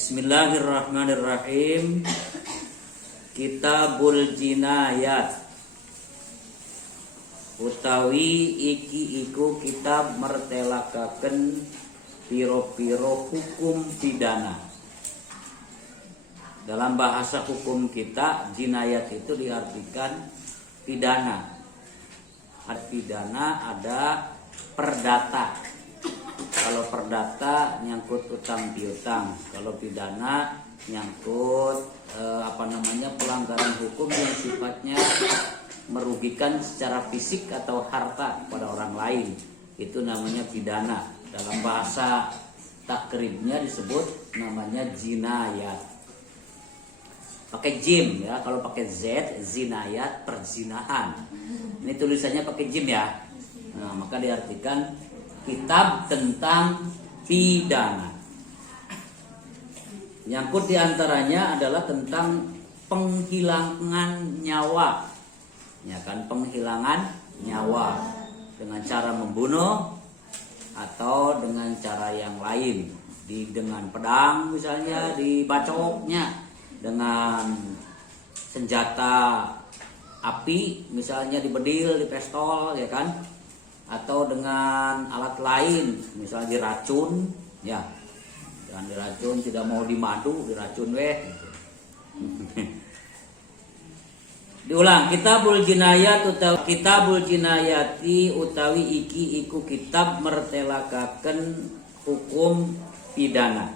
Bismillahirrahmanirrahim. Kitabul Jinayat utawi iki iku kitab mertelakaken piro-piro hukum pidana. Dalam bahasa hukum kita, jinayat itu diartikan pidana. Ada pidana, ada perdata. Kalau perdata nyangkut utang piutang, kalau pidana nyangkut pelanggaran hukum yang sifatnya merugikan secara fisik atau harta pada orang lain. Itu namanya pidana. Dalam bahasa takribnya disebut namanya jinayat. Pakai jim ya, kalau pakai z zinayat perzinahan. Ini tulisannya pakai jim ya. Nah, maka diartikan kitab tentang pidana. Nyangkut diantaranya adalah tentang penghilangan nyawa, ya kan, penghilangan nyawa dengan cara membunuh atau dengan cara yang lain, dengan pedang misalnya dibacoknya, dengan senjata api misalnya dibedil, dipestol, ya kan, atau dengan alat lain, misalnya diracun, ya, jangan diracun, tidak mau dimadu, diracun weh. Diulang, kitabul jinayat utawi kitabul jinayati utawi iki iku kitab mertelakaken hukum pidana.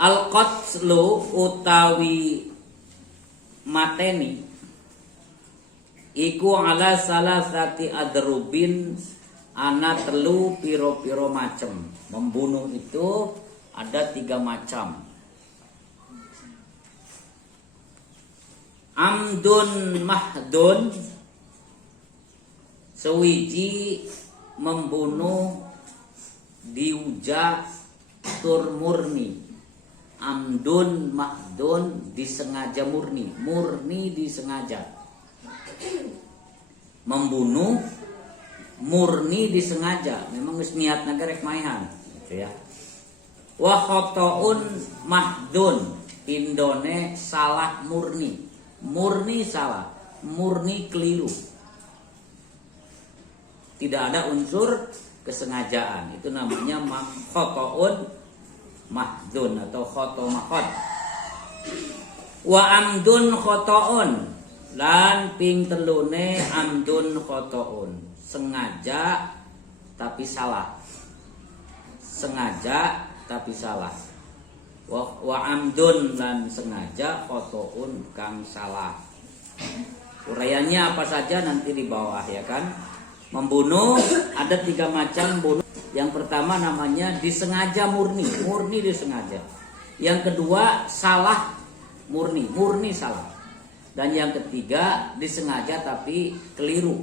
Al-qatlu utawi mateni iku ala salasati adrubin ana telu piro-piro macem. Membunuh itu ada 3 macam. Amdun mahdun, sewiji membunuh diuja tur murni. Amdun mahdun disengaja murni, murni disengaja. Membunuh murni disengaja, memang geus niatna ge rek maehan gitu ya. Wa khotoun mahdun, indone salah murni, murni salah, murni keliru, tidak ada unsur kesengajaan, itu namanya khotoun mahdun atau khoto mahod. Wa amdun khotoun, lan ping telune amdun khotoun, sengaja tapi salah, sengaja tapi salah. Wa amdun lan sengaja khotoun kang salah. Uraiannya apa saja nanti di bawah, ya kan. Membunuh ada 3 macam bunuh. Yang pertama namanya disengaja murni, murni disengaja. Yang kedua salah murni, murni salah. Dan yang ketiga disengaja tapi keliru,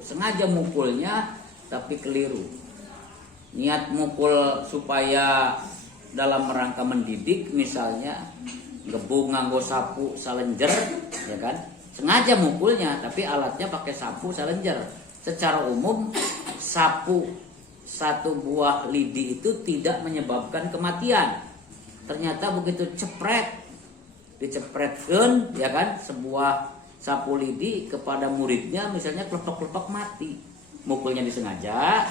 sengaja mukulnya tapi keliru. Niat mukul supaya dalam rangka mendidik, misalnya gebuk nganggo sapu salenjer, ya kan, sengaja mukulnya tapi alatnya pakai sapu salenjer. Secara umum sapu 1 buah lidi itu tidak menyebabkan kematian. Ternyata begitu dicepretkan, ya kan, sebuah sapu lidi kepada muridnya, misalnya klepek-klepek mati. Mukulnya disengaja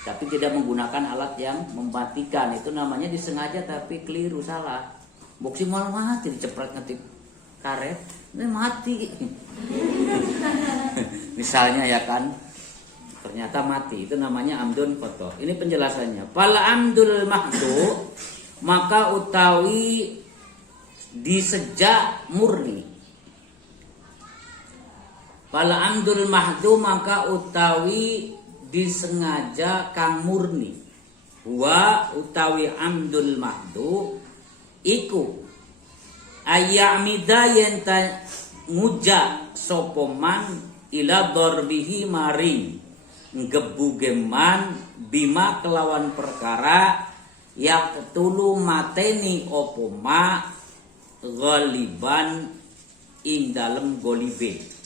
tapi tidak menggunakan alat yang mematikan. Itu namanya disengaja tapi keliru, salah. Boksi malah mati, dicepret ngetik karet, ini mati. Misalnya, ya kan, ternyata mati. Itu namanya amdun khoto. Ini penjelasannya. Pala amdul mahdu, maka utawi disejak murni. Pala amdul mahdu, maka utawi disengaja kang murni. Wa utawi amdul mahdu iku ayyamida yenta nguja sopoman ila dorbihi maring ngebugeman bima kelawan perkara yak tulu mateni opoma ghaliban ing dalem golibe.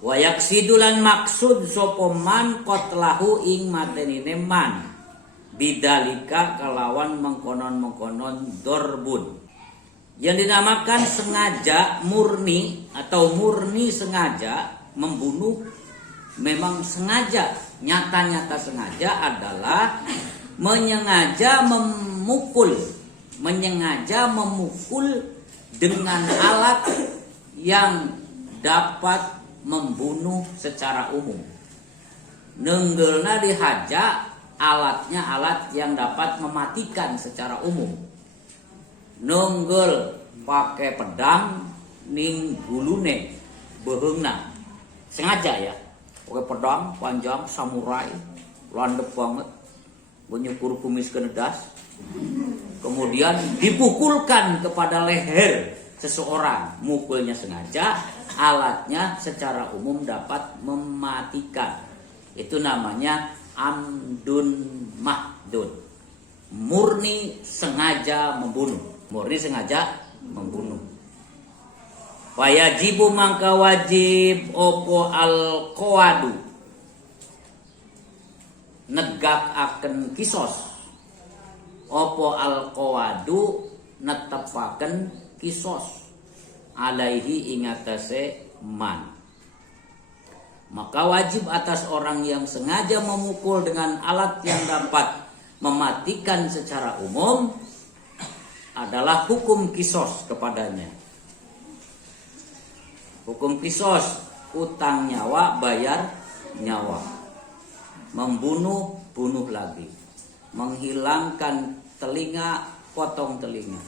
Wayak sidulan maksud sopoman kotlahu ing matenine man bidalika kalawan mengkonon-mengkonon dorbun. Yang dinamakan sengaja murni atau murni sengaja membunuh, memang sengaja, nyata-nyata sengaja adalah menyengaja memukul dengan alat yang dapat membunuh secara umum. Nenggelna dihaja, alatnya alat yang dapat mematikan secara umum. Nenggel pakai pedang ning gulune beheungna. Sengaja ya. Pakai pedang panjang samurai, landep banget. Menyukur kumis kenedas. Kemudian dipukulkan kepada leher seseorang. Mukulnya sengaja, alatnya secara umum dapat mematikan. Itu namanya amdun mahdun. Murni sengaja membunuh. Murni sengaja membunuh. Wayajibu mangka wajib opo al-qawadu. Negak akan kisos. Opo al-qawadu netepaken kisos. Alaihi ingatase man. Maka wajib atas orang yang sengaja memukul dengan alat yang dapat mematikan secara umum adalah hukum kisos kepadanya. Hukum kisos, utang nyawa bayar nyawa. Membunuh, bunuh lagi. Menghilangkan telinga, potong telinga.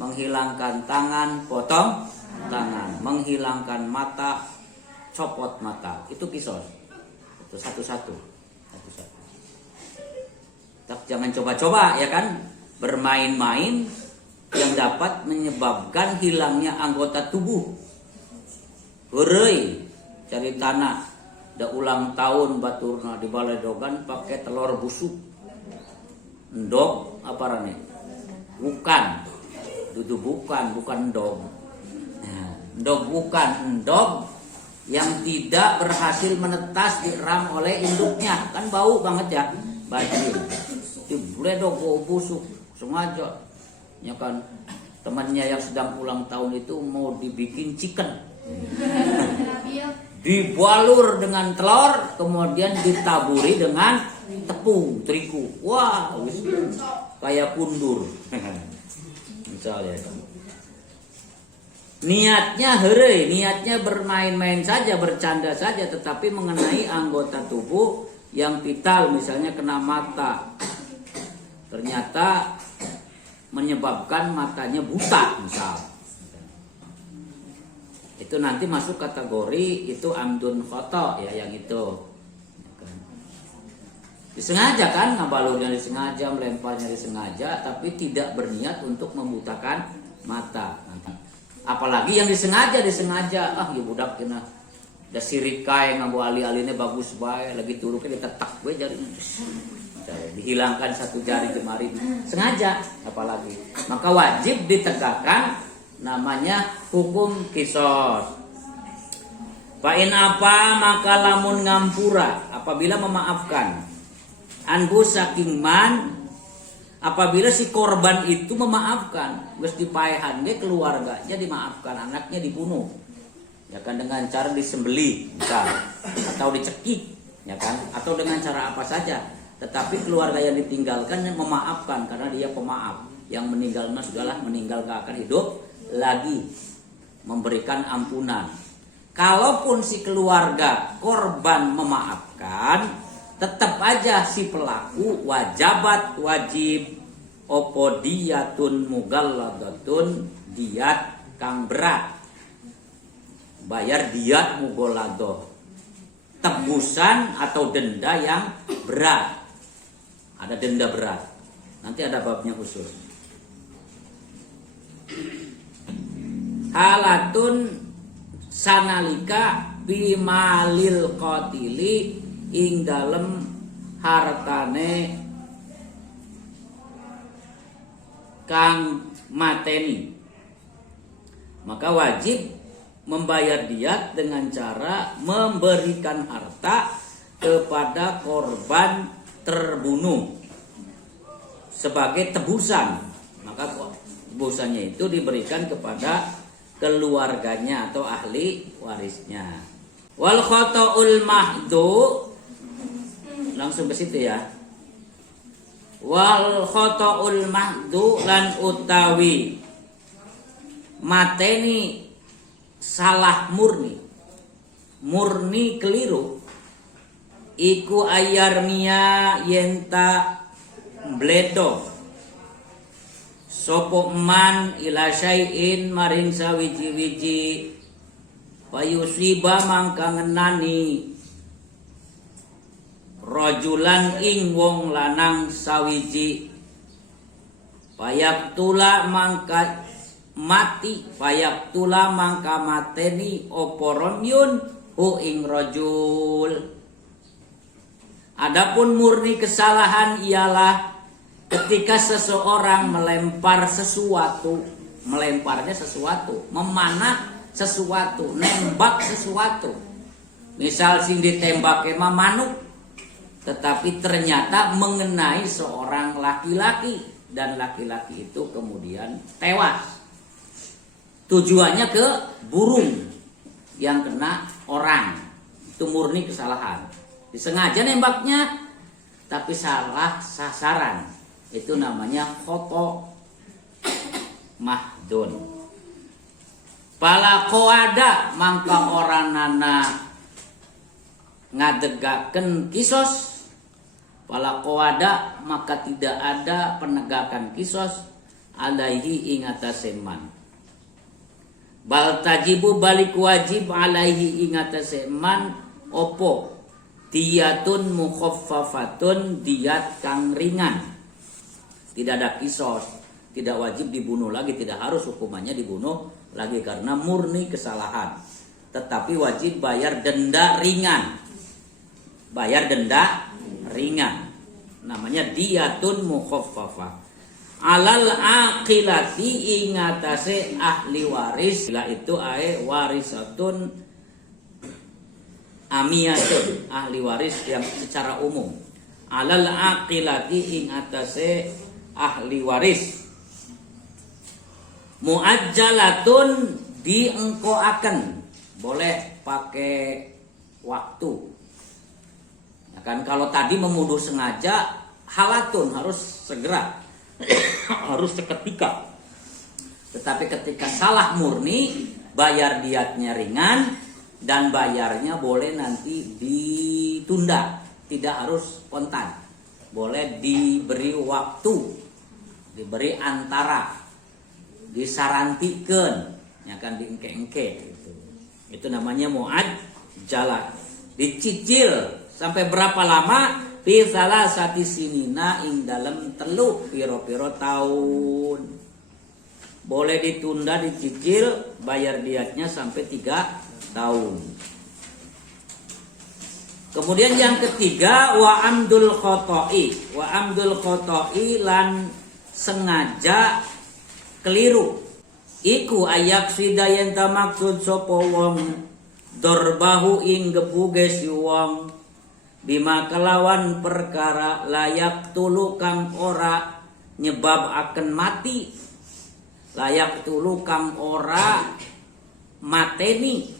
Menghilangkan tangan, potong tangan. Menghilangkan mata, copot mata. Itu kisos. Itu satu-satu. Jangan coba-coba ya kan. Bermain-main yang dapat menyebabkan hilangnya anggota tubuh. Heureuy cari tanah, da ulang tahun baturna di Baledogan pakai telur busuk. Endog apa rane? Bukan. Dudu bukan endog. Endog bukan, endog yang tidak berhasil menetas diram oleh induknya. Kan bau banget ya, bajil. Dibledog busuk. Sengaja ya kan, temannya yang sedang ulang tahun itu mau dibikin chicken, dibalur dengan telur, kemudian ditaburi dengan tepung terigu. Wah, kayak kundur. Misalnya niatnya heureuy, niatnya bermain-main saja, bercanda saja, tetapi mengenai anggota tubuh yang vital, misalnya kena mata, ternyata menyebabkan matanya buta misal. Itu nanti masuk kategori itu amdun khoto ya, yang itu. Disengaja kan, ngabalurnya disengaja, melemparnya disengaja, tapi tidak berniat untuk membutakan mata. Apalagi yang disengaja, ah ya budak kena da sirik kae nganggo ali-aline bagus bae, lagi turuknya ditetak we jari. Dihilangkan satu jari jemari sengaja, apalagi maka wajib ditegakkan namanya hukum kisos. Fa'in apa maka lamun ngampura, apabila memaafkan anhu saking man, apabila si korban itu memaafkan, geus dipaehan ge keluarganya dimaafkan, anaknya dibunuh ya kan, dengan cara disembelih misal, atau dicekik ya kan, atau dengan cara apa saja. Tetapi keluarga yang ditinggalkan memaafkan karena dia pemaaf. Yang meninggal sudahlah meninggal, gak akan hidup lagi, memberikan ampunan. Kalaupun si keluarga korban memaafkan, tetap aja si pelaku wajib opo diyatun mugalladatun, diat kang berat. Bayar diat mugalladah, tebusan atau denda yang berat. Ada denda berat. Nanti ada babnya khusus. Halatun sanalika bimalil qatili ing dalem hartane kang mateni. Maka wajib membayar diat dengan cara memberikan harta kepada korban terbunuh sebagai tebusan. Maka tebusannya itu diberikan kepada keluarganya atau ahli warisnya. Wal khotoul mahdu, langsung ke situ ya. Wal khotoul mahdu lan utawi mateni salah murni keliru iku ayarmia yenta bledo sopo man ila syai'in maring sawiji-wiji payusiba mangka ngenani rajulan ing wong lanang sawiji payak tula mangka mati payak tula mangka mateni oporon yun hu ing rajul. Adapun murni kesalahan ialah ketika seseorang melempar sesuatu, melemparnya sesuatu, memanah sesuatu, nembak sesuatu. Misal sing ditembaknya manuk, tetapi ternyata mengenai seorang laki-laki dan laki-laki itu kemudian tewas. Tujuannya ke burung yang kena orang, itu murni kesalahan. Disengaja nembaknya tapi salah sasaran, itu namanya khoto mahdun. Pala koada mangka orang nana ngadegaken kisos, pala koada maka tidak ada penegakan kisos alaihi ingatase man. Bal tajibu balik wajib alaihi ingatase man opo diyatun mukhaffafatun, diyat kang ringan. Tidak ada kisos, tidak wajib dibunuh lagi, tidak harus hukumannya dibunuh lagi karena murni kesalahan. Tetapi wajib bayar denda ringan. Bayar denda ringan. Namanya diyatun mukhaffafah. Alal aqilati ingatase ahli waris. Bila itu ae warisatun amiyatun, ahli waris yang secara umum. Alal aqilati ing atase ahli waris. Muajjalatun diengkoaken, boleh pakai waktu. Ya kan, kalau tadi membunuh sengaja halatun harus segera, harus seketika. Tetapi ketika salah murni, bayar diatnya ringan. Dan bayarnya boleh nanti ditunda, tidak harus spontan. Boleh diberi waktu, diberi antara, disarantikan, ya kan, diengke-engke gitu. Itu namanya muajjalah. Dicicil sampai berapa lama? Fi salasati sinina ing dalam telu piro-piro tahun. Boleh ditunda, dicicil, bayar diatnya sampai 3 tahun. Kemudian yang ketiga wa amdul khoto'i. Wa amdul khoto'i lan sengaja keliru. Iku ayak sidayen ta maksud sapa wong dorbahu ing gebuge si wong bima kelawan perkara layak tulu kang ora nyebab akan mati. Layak tulu kang ora mateni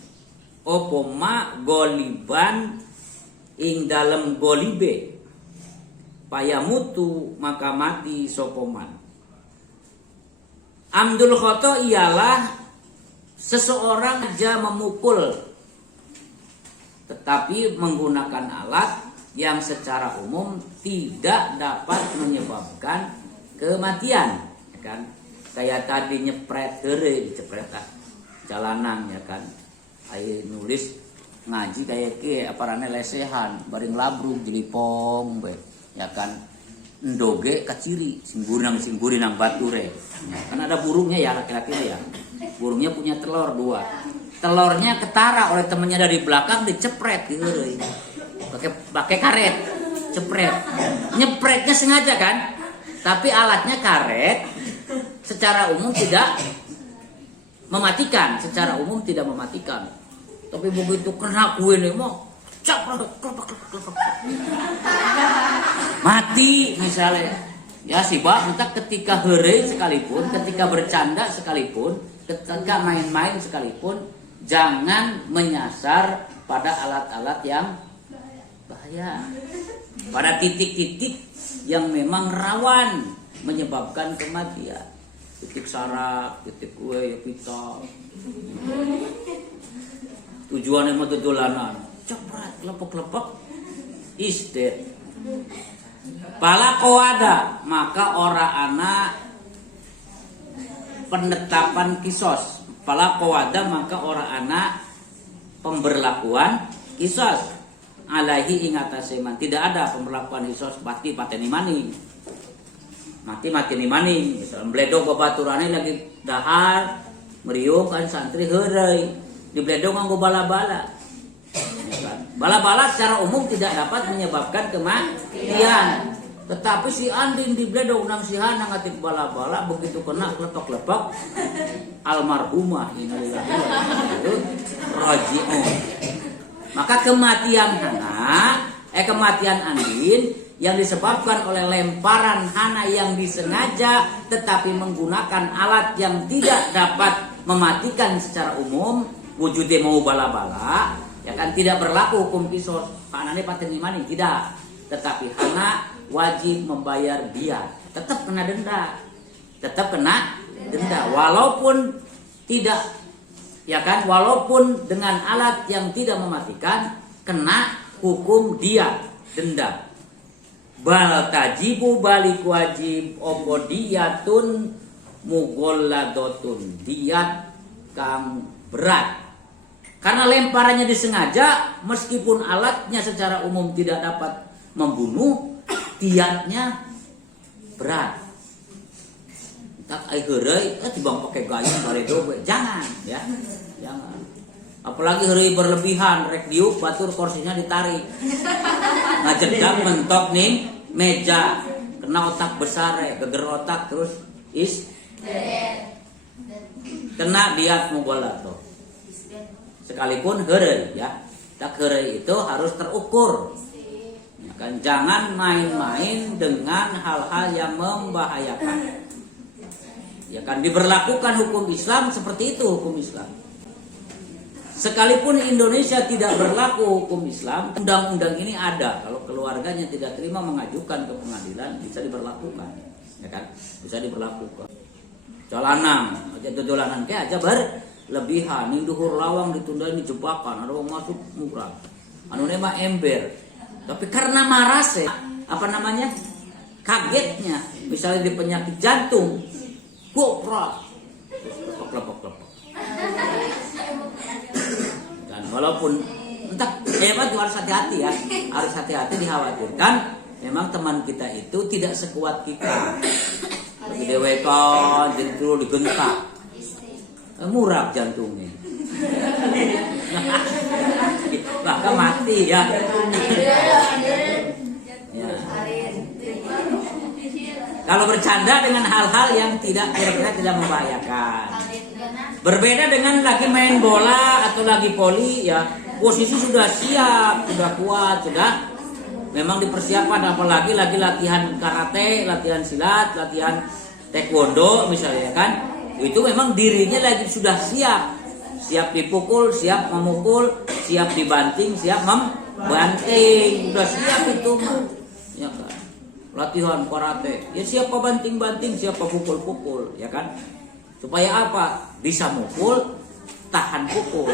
opo ma goliban ing dalem golibe payamutu maka mati sopoman. Amdul khoto ialah seseorang aja memukul tetapi menggunakan alat yang secara umum tidak dapat menyebabkan kematian, ya kan? Kayak tadi nyepret dere, dicepret jalanan, ya kan? Ayo nulis ngaji kayak ke aparane lesehan baring labrung jelipong be, ya kan, ndoge kaciri singguri nang bature, ya, kan ada burungnya ya, laki-laki ya, burungnya punya telur 2, telurnya ketara oleh temannya dari belakang, dicepret gitu, pakai karet, cepret, nyepretnya sengaja kan, tapi alatnya karet, secara umum tidak mematikan, tapi begitu kena kue nih mau mati misalnya, Ya sibak entah ketika heureuy sekalipun, ketika bercanda sekalipun, ketika main-main sekalipun, jangan menyasar pada alat-alat yang bahaya, pada titik-titik yang memang rawan menyebabkan kematian. Titik saraf, titik kue, ya pita. Tujuannya mau tujulanan, cepet, lepek-lepek, istet. Pala kowada, maka ora ana penetapan kisos. Pala kowada, maka ora ana pemberlakuan kisos. Alaihi ingatase man, tidak ada pemberlakuan kisos pati pateni maning. Mati ni maning. Misal bledog babaturane lagi dahar, meriuk kan santri heureuy. Di bledog nganggo bala-bala. Bala-bala secara umum tidak dapat menyebabkan kematian. Tetapi si Andin di bledog nang si Hana ngatik bala-bala begitu kena kletok-kletok almarhumah innalillahi wa inna ilaihi raji'un. Maka kematian Hana, kematian Andin yang disebabkan oleh lemparan Hana yang disengaja tetapi menggunakan alat yang tidak dapat mematikan secara umum, wujudnya mau bala-bala, ya kan tidak berlaku hukum kisos. Hanane pateni maning tidak, tetapi Hana wajib membayar dia, tetap kena denda, walaupun tidak, ya kan, walaupun dengan alat yang tidak mematikan kena hukum dia denda. Bal tajibu balik wajib opo diyatun mugolladotun, diat kang berat. Karena lemparannya disengaja, meskipun alatnya secara umum tidak dapat membunuh, diatnya berat. Tak ai heureuy tibang pakai gayung baredo, jangan ya. Jangan. Apalagi heureuy berlebihan, rek diuk batur kursinya ditarik. Ngajedang mentok nih meja, kena otak besar geger otak terus kena diat mugolado. Sekalipun heureuy ya. Tak heureuy itu harus terukur. Ya kan, jangan main-main dengan hal-hal yang membahayakan. Ya kan, diberlakukan hukum Islam seperti itu hukum Islam. Sekalipun Indonesia tidak berlaku hukum Islam, undang-undang ini ada. Kalau keluarganya tidak terima mengajukan ke pengadilan bisa diberlakukan. Ya kan? Bisa diberlakukan. Jalanan, aja dolanan kayak aja berlebihan, ning duhur lawang ditunda ini jebakan, ada orang masuk murah. Anu mah ember. Tapi karena marase, apa namanya? Kagetnya, misalnya di penyakit jantung, goprak. Lepek. Dan walaupun entah hebat harus hati-hati ya, harus hati-hati, dikhawatirkan memang teman kita itu tidak sekuat kita. Lagi dewekan, jadi dulu digentak, murah jantungnya, bahkan mati ya. Ya. Kalau bercanda dengan hal-hal yang kira-kira tidak membahayakan. Berbeda dengan lagi main bola atau lagi poli ya, posisi sudah siap, sudah kuat, sudah memang dipersiapkan, apalagi lagi latihan karate, latihan silat, latihan taekwondo misalnya kan. Itu memang dirinya lagi sudah siap. Siap dipukul, siap memukul, siap dibanting, siap membanting. Sudah siap itu mah. Ya kan. Latihan karate, ya siapa banting-banting, siapa pukul-pukul, ya kan? Supaya apa? Bisa mukul, tahan pukul.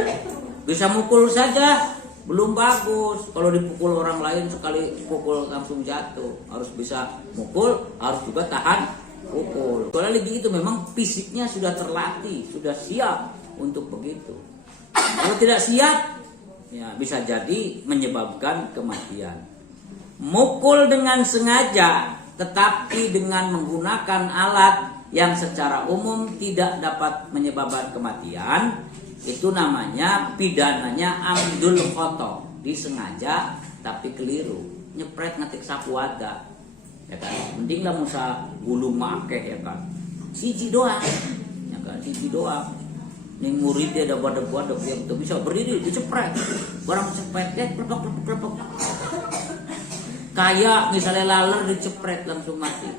Bisa mukul saja belum bagus. Kalau dipukul orang lain sekali pukul langsung jatuh. Harus bisa mukul, harus juga tahan pukul. Kalau lagi itu memang fisiknya sudah terlatih, sudah siap untuk begitu. Kalau tidak siap, ya bisa jadi menyebabkan kematian. Mukul dengan sengaja, tetapi dengan menggunakan alat yang secara umum tidak dapat menyebabkan kematian, itu namanya pidananya amdul khoto, disengaja tapi keliru, nyepret ngetik sapu ada, ya kan, mending lah musa gulung make ya kan, siji doang, ya kan, siji doang, ning muridnya ada badep-badep yang tuh bisa berdiri dicepret, barang cepet klepek. Kayak misalnya laler dicepret langsung mati.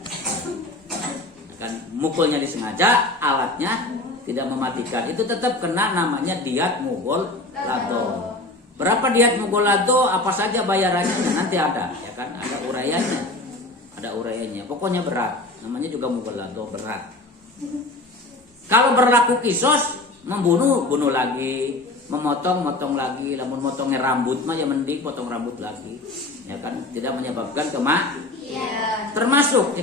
Kan mukulnya disengaja, alatnya tidak mematikan. Itu tetap kena namanya diat mughalladho. Berapa diat mughalladho? Apa saja bayarannya nanti ada, ya kan? Ada uraiannya. Ada uraiannya. Pokoknya berat. Namanya juga mughalladho, berat. Kalau berlaku kisos, membunuh, bunuh lagi. Memotong, motong lagi. Namun motongnya rambut mah ya mending potong rambut lagi, ya kan, tidak menyebabkan kematian. Termasuk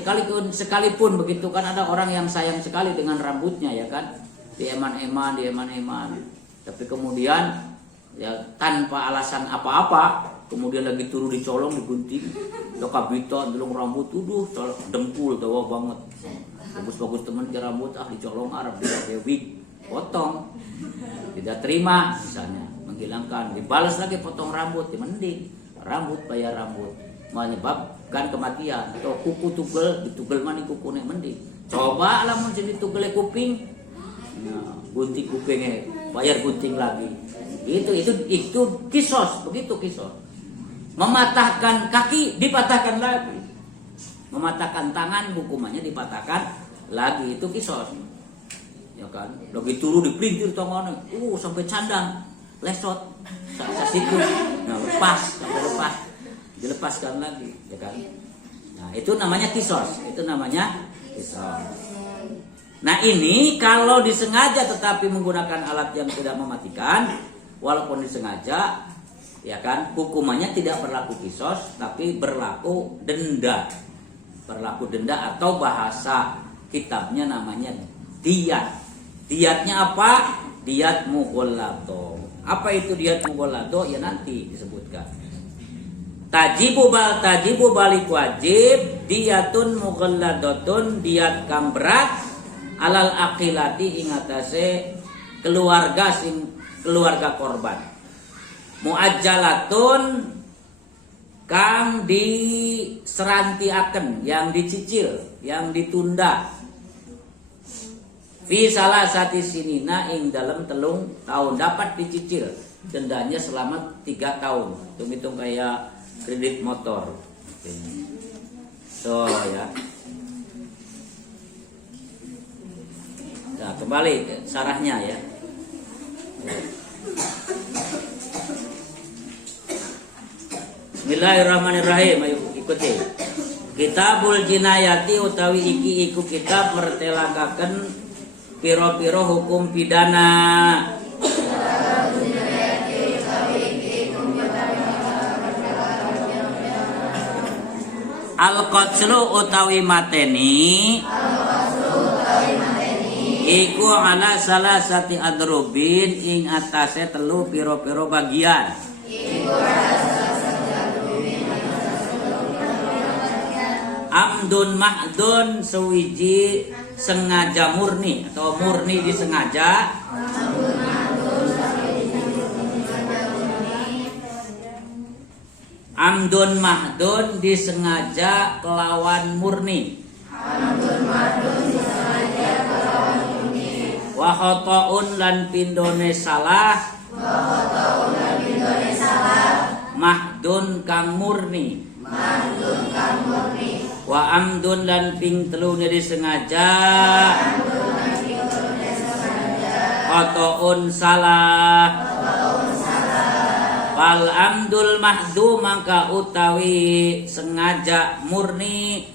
sekalipun begitu kan, ada orang yang sayang sekali dengan rambutnya, ya kan, dieman-eman, tapi kemudian ya tanpa alasan apa-apa, kemudian lagi turu dicolong, digunting, dokabito, delung rambut, tuduh, dengkul, tawa banget, bagus-bagus temen ke rambut, dicolong, Arab dia wig, potong. Tidak terima misalnya, menghilangkan, dibalas lagi potong rambut, mending rambut bayar rambut, menyebabkan kematian. Atau kuku tugel, ditugel mani kuku nek mending. Coba lamun jadi tugel kuping, nah, gunting kupingnya, bayar gunting lagi. Itu kisos, begitu kisos. Mematahkan kaki dipatahkan lagi, mematahkan tangan hukumannya dipatahkan lagi, itu kisos. Ya kan, lagi turu dipelintir tangannya, sampai candang, lesot, situ, nah sampai lepas, dilepaskan lagi, ya kan. Nah itu namanya kisos, Nah ini kalau disengaja tetapi menggunakan alat yang tidak mematikan, walaupun disengaja, ya kan, hukumannya tidak berlaku kisos, tapi berlaku denda, atau bahasa kitabnya namanya diyat. Diatnya apa? Diat mughalladho. Apa itu diat mughalladho? Ya nanti disebutkan. Tajibu balik wajib, diatun mughalladhatun, diat kang berat, alal aqilati ing atase keluarga korban. Muajjalatun kang diserantiaken, yang dicicil, yang ditunda. Fi salah sati sinina ing dalam 3 tahun dapat dicicil, dendanya selama 3 tahun. Hitung-hitung kayak kredit motor. So ya. Nah, kembali sarahnya ya. Bismillahirrahmanirrahim. Ayo ikuti. Kitabul jinayati utawi iki iku kitab mertelakaken piro-piro hukum pidana. Al-qatlu utawi mateni iku ala salasati adrubin ing atase 3 piro-piro bagian. Amdun mahdun sewiji sengaja murni atau murni disengaja. Amdun mahdun disengaja kelawan murni. Wa khata'un lan pindone salah. Mahdun kang murni. Wa amdun lan ping telune disengaja. Qata'un salah. Wal amdul mahdu mangka utawi sengaja murni.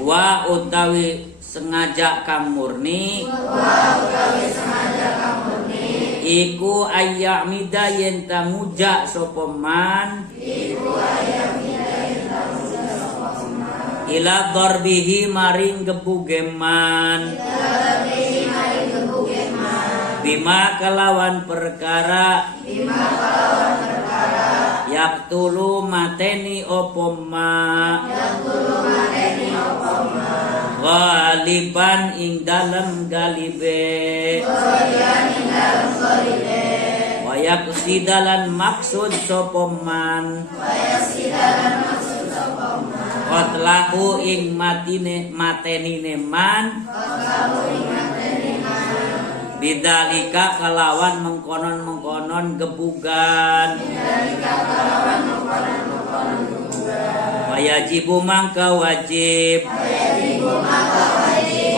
Wa utawi sengaja kang murni. Iku ayyamida yen tamuja sapa man ila darbihi maring gebugeman bima kelawan perkara yaktulu mateni opo ma Ghaliban ing dalam galibe Wayak sidalan maksud sopoman Qatlahu ing mateni neman Bidzalika kalawan mengkonon gebugan. Wayajibu mangka wajib.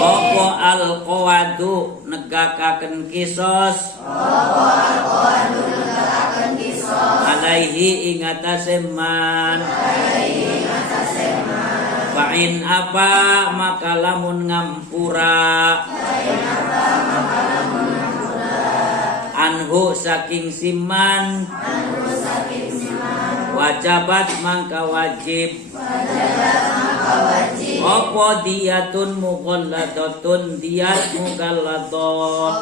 Opo al-qawadu negakaken kisos. Alaihi ingatase man. Fa'in apa maka lamun ngampura. Anhu saking siman. Wajabat mangka wajib. Apa diyatun mughalladatun diyat mughalladot.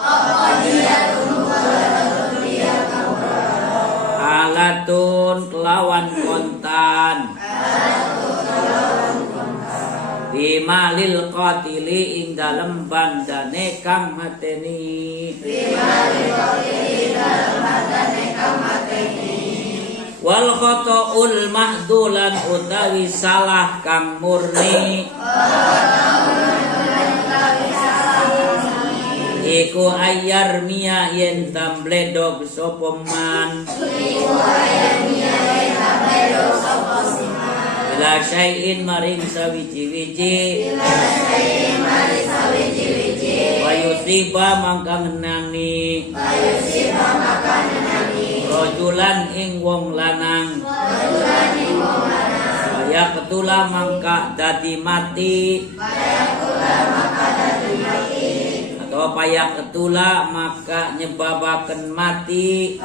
Alatun kelawan kontan. Bimalil qatili ing dalem bandane kang mateni. Wal khata'ul mahdulan utawi salah kang murni. Iku ayar mia yen tambledog sapa man. Bila syai'in maring sawiji-wiji. Wa yusiba mangka ngenani. Rajulan ing wong lanang. Kaya ketula mangka dadi mati. Atau paya ketula maka nyebabaken mati.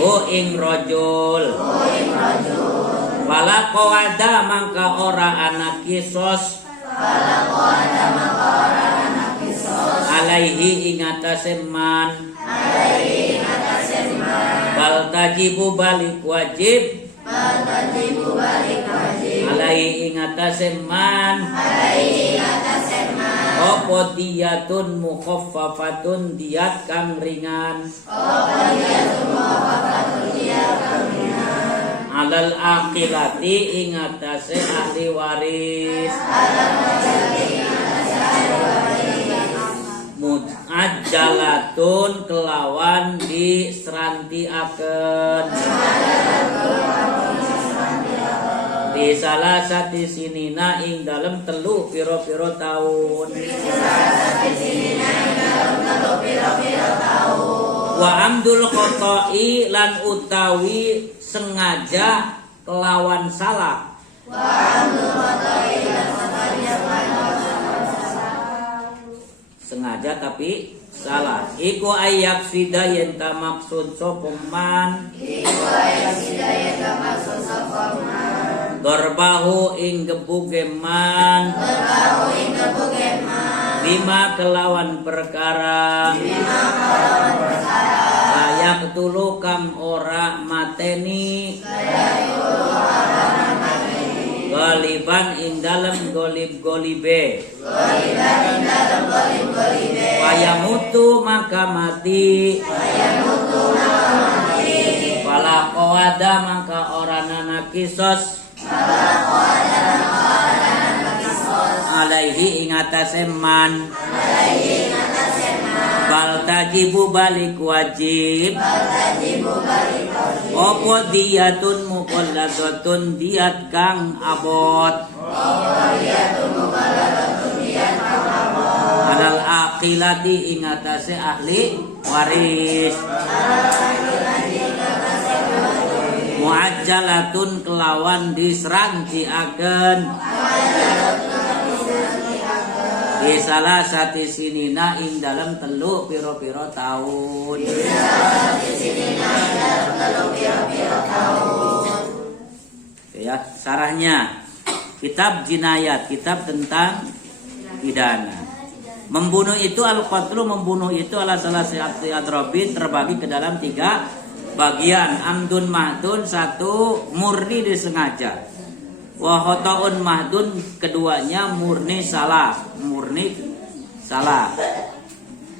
O ing rajul. Wala qawada mangka ora ana kisos. Alaihi ing atase man. Bal tajibu balik wajib. Alaihi ing atase man. Apa diyatun mukhaffafatun diyat kang ringan. Alal aqilati ing atase ahli waris. Mu'ajjalatun kelawan diserantiaken. Bisalah sati sinina ing dalem telu piro-piro taun. Wa amdul khoto'i lan utawi sengaja kelawan salah. Sengaja tapi salah. Iku ayak sida yen ta maksud sapa man. Gorbahu ing gebuge man. Bima kelawan perkara. Layak tulu kang ora mateni. Goliban ing dalem golib-golibe. Wayamutu maka mati. Fala qawada maka ora nana kisos. Alaihi ing atase man. Bal tajibu balik wajib. Opo diyatun muqalladatun diyat kang abot. Alal aqilati ing atase ahli waris. Muajjalatun kelawan disrantiaken. Bisalah sati sinina ing dalam telu piro-piro tahun. Ya, sarahnya kitab jinayat, kitab tentang pidana. Membunuh itu al-qatlu, membunuh itu ala salasi adrobin, terbagi ke dalam 3 bagian. Amdun mahdun, 1 murni disengaja. Wa khotoun mahdun, keduanya murni salah.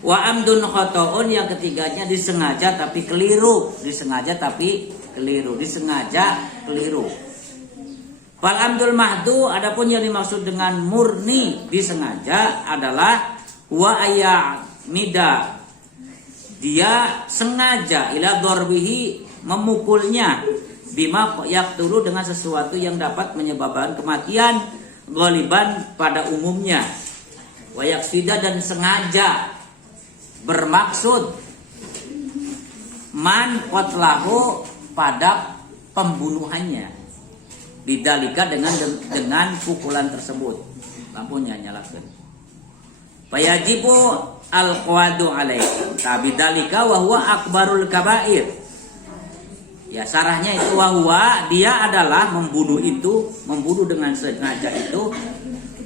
Wa amdun khotoun, yang ketiganya disengaja tapi keliru. Disengaja keliru. Fal amdul mahdu, adapun yang dimaksud dengan murni disengaja adalah wa ayamida, dia sengaja ila dorbihi, memukulnya, bima yaqtulu, dengan sesuatu yang dapat menyebabkan kematian, ghaliban, pada umumnya, wa yaksida, dan sengaja bermaksud, man qatlahu, pada pembunuhannya, bidalika, dengan pukulan tersebut. Lampunya nyalakan. Fayajibu al-qawadu alaikum tabidalika wa huwa akbarul kabair. Ya, sarahnya itu wa huwa, dia adalah membunuh itu, membunuh dengan sengaja itu,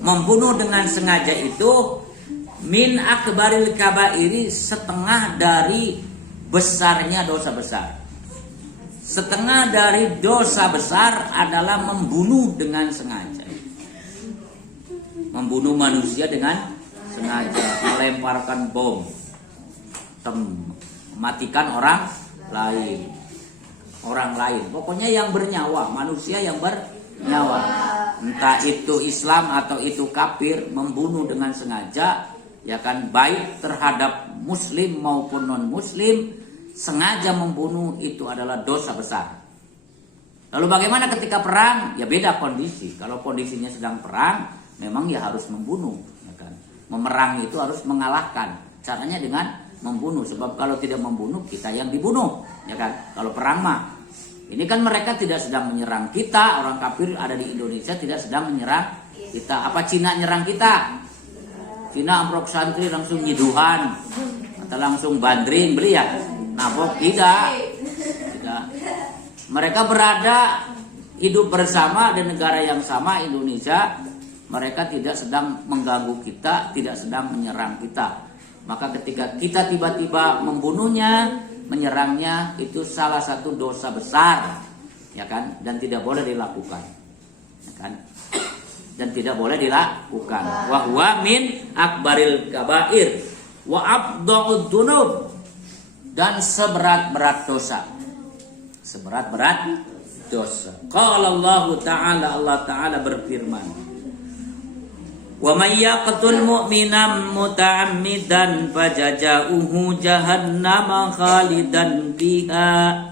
membunuh dengan sengaja itu, min akbaril kabairi, setengah dari besarnya dosa besar. Setengah dari dosa besar adalah membunuh dengan sengaja. Membunuh manusia dengan sengaja, melemparkan bom, mematikan orang lain. Pokoknya yang bernyawa, manusia yang bernyawa. Entah itu Islam atau itu kafir, membunuh dengan sengaja, ya kan, baik terhadap muslim maupun non muslim, sengaja membunuh itu adalah dosa besar. Lalu bagaimana ketika perang? Ya beda kondisi. Kalau kondisinya sedang perang, memang ya harus membunuh, ya kan? Memerangi itu harus mengalahkan. Caranya dengan membunuh, sebab kalau tidak membunuh kita yang dibunuh, ya kan? Kalau perang mah, ini kan mereka tidak sedang menyerang kita, orang kafir ada di Indonesia tidak sedang menyerang kita. Apa Cina nyerang kita? Cina amprok santri langsung nyiduhan atau langsung bandring beli ya? Nabok tidak. Mereka berada hidup bersama di negara yang sama, Indonesia. Mereka tidak sedang mengganggu kita, tidak sedang menyerang kita. Maka ketika kita tiba-tiba membunuhnya, menyerangnya, itu salah satu dosa besar, ya kan? Dan tidak boleh dilakukan, ya kan? Dan tidak boleh dilakukan. Wa huwa min akbaril kabair wa abda'ud dunub, dan seberat-berat dosa. Seberat-berat dosa. Qala Allah Ta'ala, Allah Ta'ala berfirman, wa may yaqtul mu'minan muta'ammidan fajaza'uhu jahannam khalidan fiha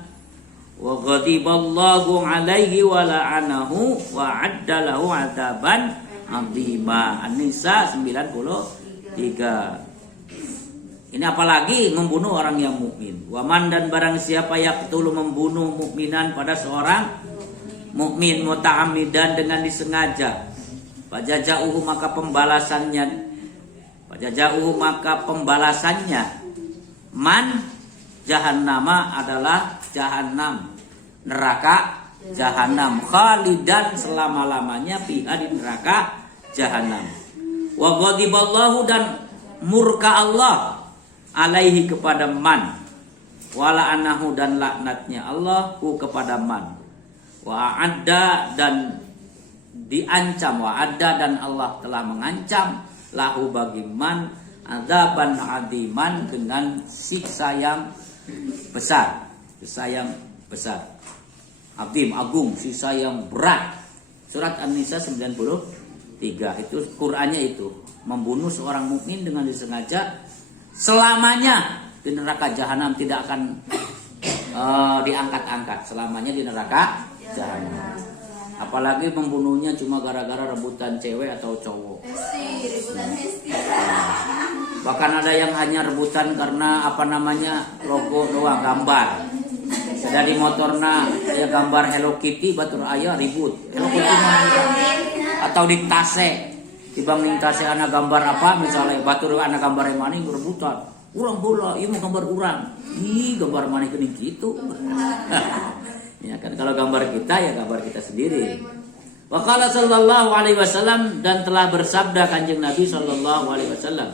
wa ghadiballahu 'alaihi wa la'anahu wa 'adda lahu 'adzaban 'azima. An-Nisa 93. Ini apalagi membunuh orang yang mukmin. Wa man, dan barang siapa yaqtulu, membunuh mukminan, pada seorang mukmin, muta'ammidan, dengan disengaja, Fajaza'uhu, maka pembalasannya, man, jahannama, adalah jahannam, neraka jahannam, khalidan, selama-lamanya, fiha, di neraka jahannam. Wa ghadiballahu, dan murka Allah, alaihi, kepada man, wa la'anahu, dan laknatnya Allah kepada man, wa adda, dan diancam, wa ada, dan Allah telah mengancam, lahu, bagi man, adzaban adiman, dengan siksa yang besar. Siksa yang besar, adim, agung, siksa yang berat. Surat An-Nisa 93. Itu Qur'annya itu. Membunuh seorang mukmin dengan disengaja, selamanya di neraka jahanam, tidak akan diangkat-angkat, selamanya di neraka jahanam. Apalagi membunuhnya cuma gara-gara rebutan cewek atau cowok. Bahkan ada yang hanya rebutan karena logo doang, gambar. Ada di motorna ya gambar Hello Kitty, batur ayah ribut. Hello Kitty atau di tase, dibanding tase anak gambar apa, misalnya batur anak gambar yang mana rebutan. Urang bola, iya mau gambar urang. Ih, gambar mana kening gitu. Ya kan, kalau gambar kita ya gambar kita sendiri. Wa qala sallallahu alaihi wasallam, dan telah bersabda Kanjeng Nabi sallallahu alaihi wasallam,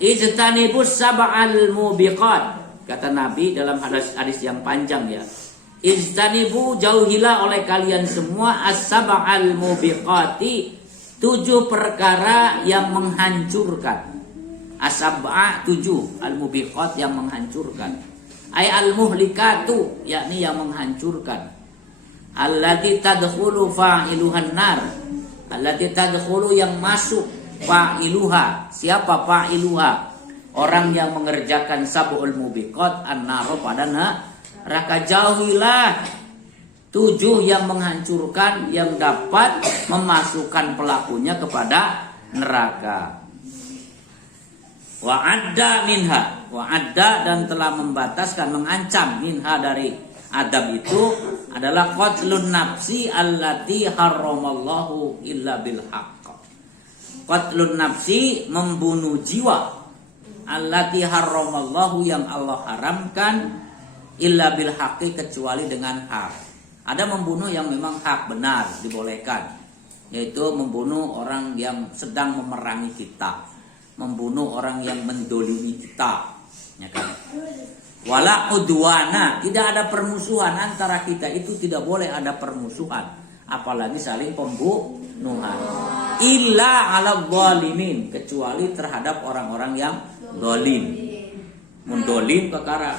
ijtanibus sab'al mubiqat. Kata Nabi dalam hadis yang panjang ya, ijtanibu, jauhilah oleh kalian semua, as-sab'al mubiqati, 7 perkara yang menghancurkan. As-sab'a 7, al-mubiqat yang menghancurkan. Ay al-muhlikatu, yakni yang menghancurkan. Allati tadkhulu fa'iluhan nar, allati tadkhulu, yang masuk fa'iluha. Siapa fa'iluha? Orang yang mengerjakan sab'ul mubiqat an-nar pada neraka. Jauhilah 7 yang menghancurkan, yang dapat memasukkan pelakunya kepada neraka. Wa'adda minha, wa'adda dan telah membataskan, mengancam minha dari adab itu adalah qatlun nafsi allati harramallahu illa bil haqq. Qatlun nafsi, membunuh jiwa, allati harramallahu yang Allah haramkan, illa bil haqqi kecuali dengan hak. Ada membunuh yang memang hak, benar, dibolehkan, yaitu membunuh orang yang sedang memerangi kita, membunuh orang yang mendolimi kita, ya kan? Wala udwana, tidak ada permusuhan antara kita, itu tidak boleh ada permusuhan, apalagi saling pembunuhan. Illa ala zalimin, kecuali terhadap orang-orang yang zalim, mendolim perkara.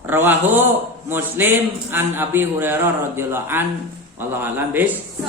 Rawahu Muslim an Abi Hurairah radhiyallahu an, wallahu a'lam bis.